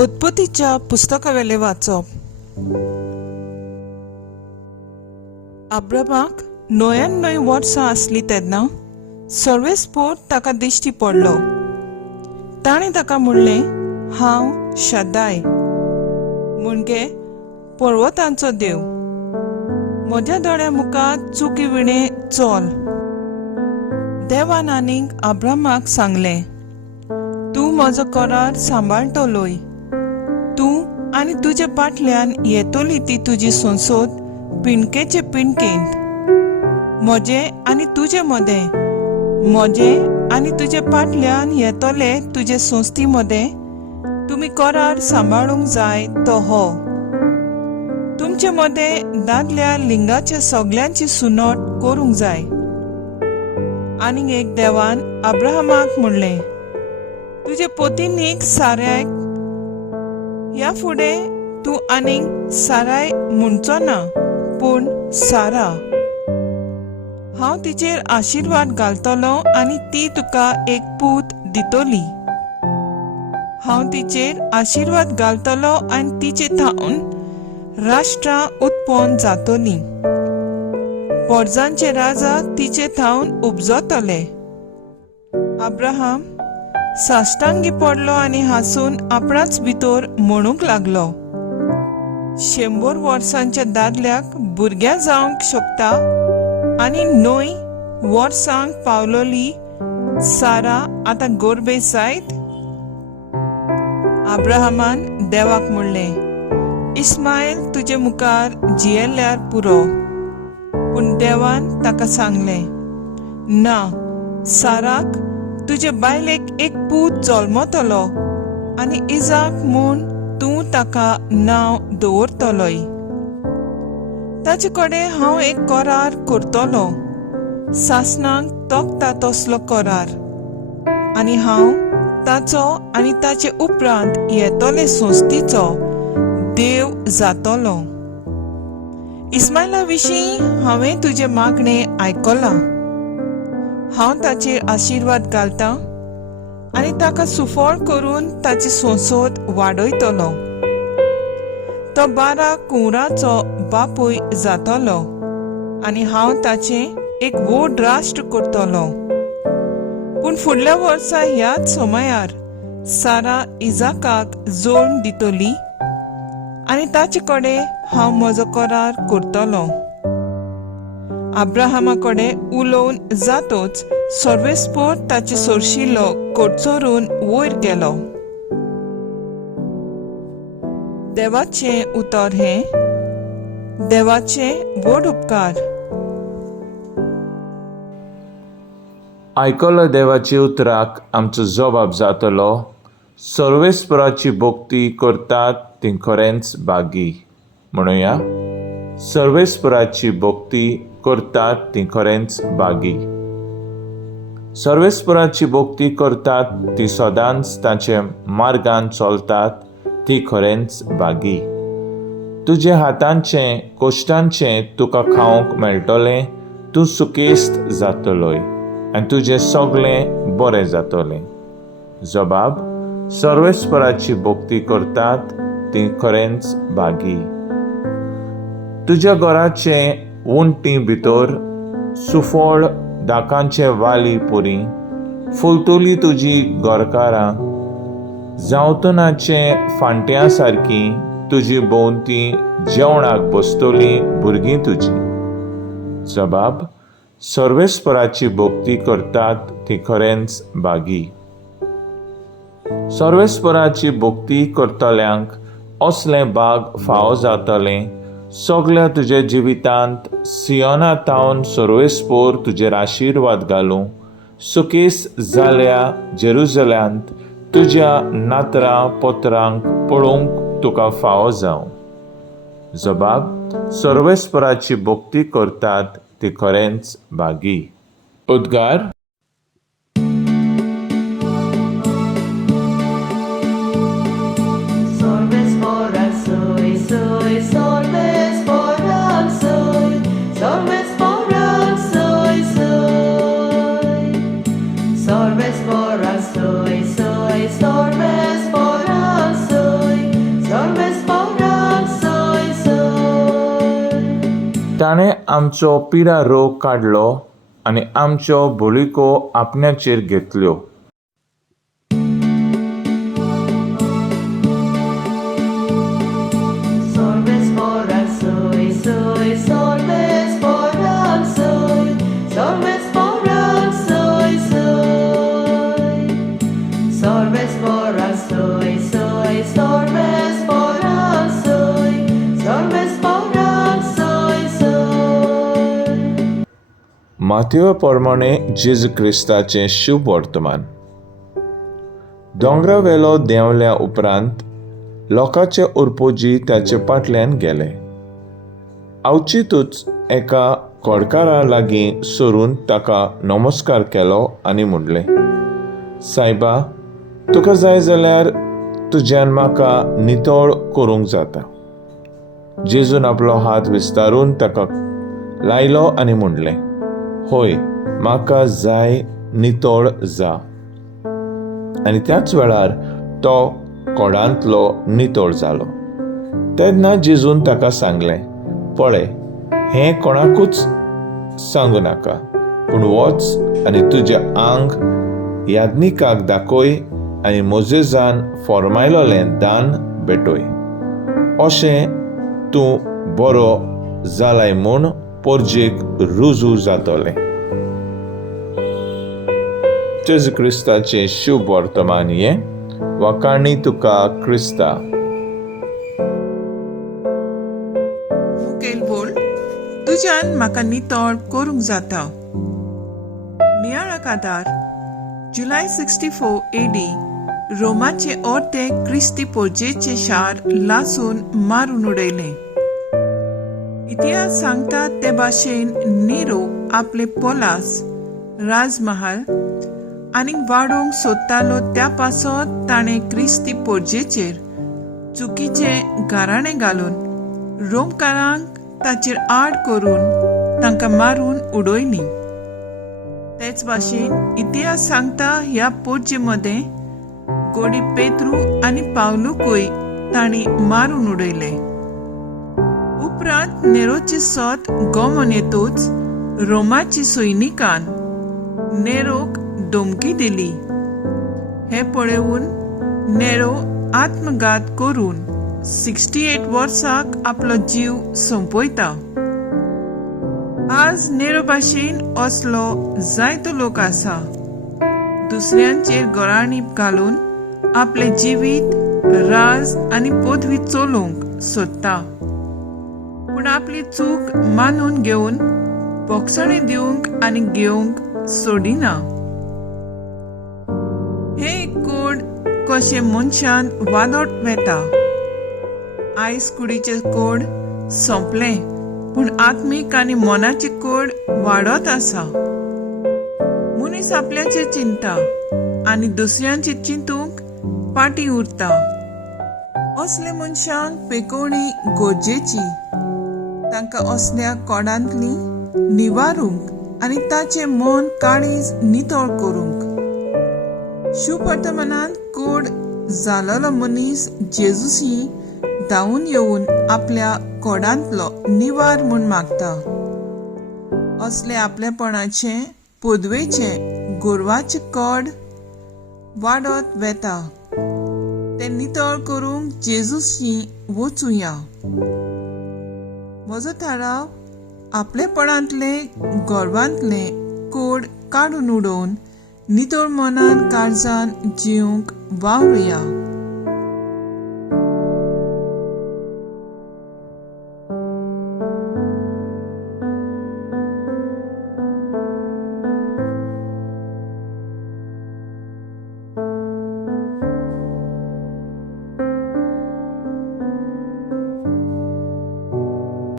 उत्पत्तीच्या पुस्तकावेले वाचप. अब्रामाक 99 वर्सां आसली तेन्ना सर्वेस्पोर ताका दिश्टी पडलो. ताणें ताका म्हणलें, हांव शद्दाय, म्हणजे पर्वतांचो देव. म्हज्या दोळ्या मुखार चुकी विणे चल. देवान आनीक अब्रामाक सांगलें, तूं म्हजो करार सांबाळटलोय. तूं आनी तुजे फाटल्यान येतली ती तुजी संसद पिणकेचे पिणकेंत. म्हजे आनी तुजे मदें, म्हजे आनी तुजे फाटल्यान येतले तुजे संस्थी मदें तुमी करार सांबाळूंक जाय तो हो. तुमचे मदें दादल्या लिंगाचे सगळ्यांची सुनोट करूंक जाय. आनीक एक देवान अब्राहमाक म्हणलें, तुजे पत्नीक साऱ्याक ह्या फुडें तूं आनीक साराय म्हणचो ना, पूण सारा. हांव तिचेर आशिर्वाद घालतलों आनी ती तुका एक पूत दितली. हांव तिचेर आशिर्वाद घालतलों आनी तिचे थावन राष्ट्रां उत्पन्न जातलीं. पर्जांचे राजा तिचे थावन उपजतले. अब्राहम साश्टांगी पडलो आनी हांसून आपणाच भितर म्हणूंक लागलो, 100 वर्सांच्या दादल्याक भुरग्यां जावंक शकता आनी 9 वर्सांक पावलोली सारा आतां गोरबेज जायत. अब्राहमान देवाक म्हणलें, इस्माईल तुजे मुखार जियेल्यार पुरो. पूण देवान ताका सांगलें, ना, साराक तुजे बायलेक एक पूत जल्मतलो आनी इजाक म्हूण तूं ताका नांव दवरतलोय. ताचे कडेन हांव एक करार करतलो, सासणांक तोखता तसलो करार. आनी हांव ताचो आनी ताचे उपरांत येतले संस्थीचो देव जातलो. इस्माईला विशीं हांवें तुजे मागणें आयकलां. हांव ताचेर आशिर्वाद घालतां आनी ताका सुफळ करून ताची संसद वाडयतलो. तो 12 कुंवरांचो बापूय जातलो आनी हांव ताचें एक व्हड राष्ट्र करतलो. पूण फुडल्या वर्सा ह्याच समयार सारा इजाकाक जोड दितली आनी ताचे कडेन हांव म्हजो करार करतलो. अब्राहमा कडेन उलोवन जातोच सर्वेस्पोर ताचे सोरशिल्लो कोडचोरून वयर गेलो. देवाचें उतर हें, देवाचें व्हड उपकार. आयकलो देवाची उतराक आमचो जबाब जातलो, सर्वेस्पराची भक्ती करतात ती खरेंच बागी. म्हणुया, सर्वेस्पराची भक्ती करतात ती खरेंच बागी. सर्वेस्पराची भक्ती करतात ती सदांच ताचे मार्गान चलतात ती खरेंच बागी. तुजे हातांचें कश्टांचें तुका खावंक मेळटलें. तूं सुकेस्त जातलोय आनी तुजें सगळें बरें जातलें. जबाब, सर्वेस्पराची भक्ती करतात ती खरेंच बागी. तुज्या घराचें उंटी भितर सुफळ दाकांचे वाली पुरी. फुलतली तुजी घरकारां. जावतनाचे फांट्यां सारकी तुजी भोंवती जेवणाक बसतली भुरगीं तुजी. जबाब, सर्वेस्पराची भक्ती करतात ती खरेंच बागी. सर्वेस्पराची भक्ती करतल्यांक असलें भाग फावो जातलें. सगळ्या तुज्या जिवितांत सियोना तावन सर्वेस्पोर तुजेर आशिर्वाद घालूं. सुकेस जाल्या जेरुजल्यांत तुज्या नातरां पोतरांक पळोवंक तुका फावो जावं. जबाब, सर्वेस्पराची भक्ती करतात ती खरेंच बागी. उद्गार. ताणें आमचो पिडा रोग काडलो आनी आमच्यो भुलिको आपण्याचेर घेतल्यो. माथ्यवा प्रमाणे जेजू क्रिस्ताचें शुभ वर्तमान. दोंगरावेलो देंवल्या उपरांत लोकांचे उरपोजी ताचे फाटल्यान गेले. अवचितूच एका खोडकारा लागीं सरून ताका नमस्कार केलो आनी म्हणलें, सायबा, तुका जाय जाल्यार तुज्यान म्हाका नितळ करूंक जाता. जेजून आपलो हात विस्तारून ताका लायलो आनी म्हणलें, होय, म्हाका जाय, नितळ जा. आनी त्याच वेळार तो कोडांतलो नितळ जालो. तेन्ना जेजून ताका सांगलें, पळय, हें कोणाकूच सांगू नाका, पूण वच आनी तुजें आंग याज्ञिकाक दाखय आनी मोजेजान फॉर्मायलोलें दान भेटोय. अशें तूं बरो जालाय म्हूण पोरजेक रुजू जातोलें. जेजू क्रिस्ताचें शुभ वर्तमान हें वकाणी तुका क्रिस्ता. मुखेल बोल, तुज्यान म्हाका नितळ करूंक जाता. नियाळाक आदार. जुलय 64 AD रोमाचे अर्दे क्रिस्ती पोरजेचे शार लासून मारून उडयलें. इतिहास सांगता ते भाशेन नीरो आपले पोलास, राजमहाल आनीक वाडोवंक सोदतालो त्या पासत ताणें क्रिस्ती पोरजेचेर चुकीचे गाराणें घालून रोमकारांक ताचेर आड करून तांकां मारून उडयली. तेच भाशेन इतिहास सांगता ह्या पोरजे मदें गोडी पेद्रू आनी पावलूकूय तांणी मारून उडयले. उपरांत नेरोचे सोत गोमोन येतूच रोमाची सैनिकान नेरोक धमकी दिली. हे पळोवन नेरो आत्मघात करून 68 वर्साक आपलो जीव सोंपयता. आज नेरो भाशेन असलो जायतो लोक आसा, दुसऱ्यांचेर गळाणी घालून आपले जिवीत, राज आनी पदवी चलोवंक सोदता, पूण आपली चूक मानून घेवन बोगसणें दिवंक आनी घेवंक सोडिना. हे कोड कशे मनशान वालोट वेता. आयज कुडीचे कोड सोंपले, पूण आत्मीक आनी मनाचे कोड वाडत आसा. मनीस आपल्याचेर चिंता आनी दुसऱ्यांची चिंतूंक फाटीं उरता. असले मनशांक पेकोवणी गरजेची. तांकां असल्या कोडांतली निवारूंक आनी ताचें मन काळीज नितळ करूंक. शुभ वर्तमानांत कोड जालोलो मनीस जेजूसी धांवून येवन आपल्या कोडांतलो निवार म्हूण मागता. असले आपलेपणाचे, पदवेचे, गोरवाचे कोड वाडत वेता. ते नितळ करूंक जेजूसी वचूया. म्हजो थाराव, आपलेपणांतले, गोरवांतले कोड काडून उडोवन नितळ मनान काळजान जिवंक वावरुया.